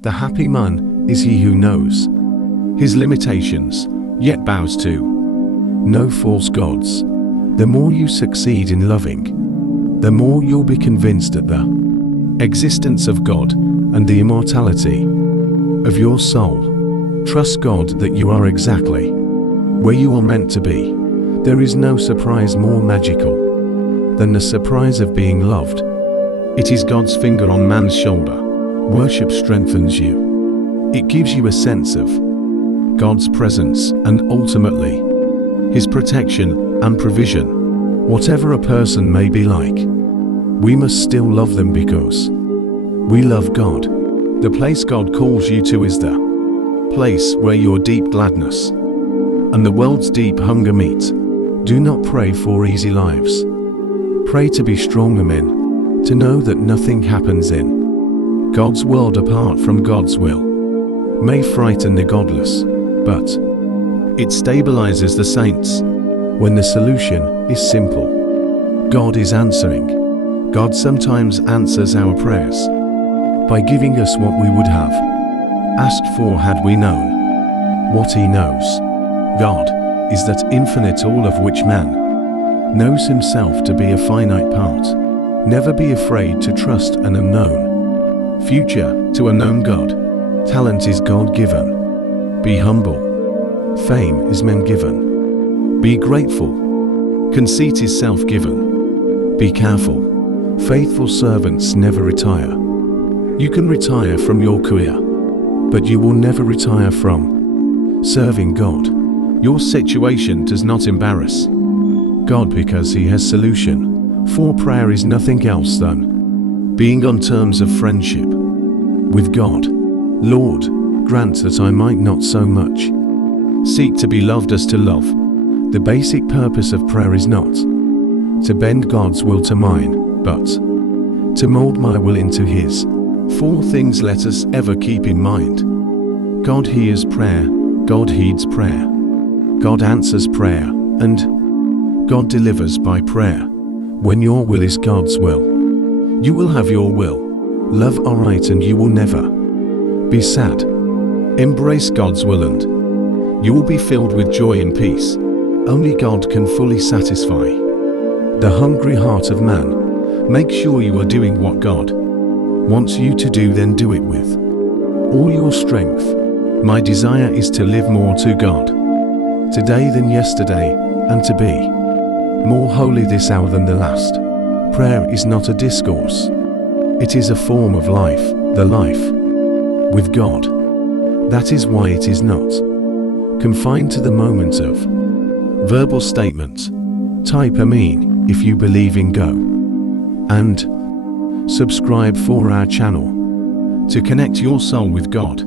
The happy man is he who knows his limitations, yet bows to no false gods. The more you succeed in loving, the more you'll be convinced at the existence of God and the immortality of your soul. Trust God that you are exactly where you are meant to be. There is no surprise more magical than the surprise of being loved. It is God's finger on man's shoulder. Worship strengthens you. It gives you a sense of God's presence and ultimately His protection and provision. Whatever a person may be like, we must still love them because we love God. The place God calls you to is the place where your deep gladness and the world's deep hunger meet. Do not pray for easy lives. Pray to be stronger men, to know that nothing happens in God's world apart from God's will may frighten the godless, but it stabilizes the saints when the solution is simple. God is answering. God sometimes answers our prayers by giving us what we would have asked for had we known what He knows. God is that infinite all of which man knows himself to be a finite part. Never be afraid to trust an unknown future to a known God. Talent is God-given. Be humble. Fame is men-given. Be grateful. Conceit is self-given. Be careful. Faithful servants never retire. You can retire from your career, but you will never retire from serving God. Your situation does not embarrass God because He has solution. For prayer is nothing else than being on terms of friendship with God. Lord, grant that I might not so much seek to be loved as to love. The basic purpose of prayer is not to bend God's will to mine, but to mold my will into His. 4 things let us ever keep in mind. God hears prayer, God heeds prayer, God answers prayer, and God delivers by prayer. When your will is God's will, you will have your will. Love aright and you will never be sad. Embrace God's will and you will be filled with joy and peace. Only God can fully satisfy the hungry heart of man. Make sure you are doing what God wants you to do, then do it with all your strength. My desire is to live more to God today than yesterday, and to be more holy this hour than the last. Prayer is not a discourse. It is a form of life, the life with God. That is why it is not confined to the moment of verbal statement. Type Amen if you believe in Go. And subscribe for our channel to connect your soul with God.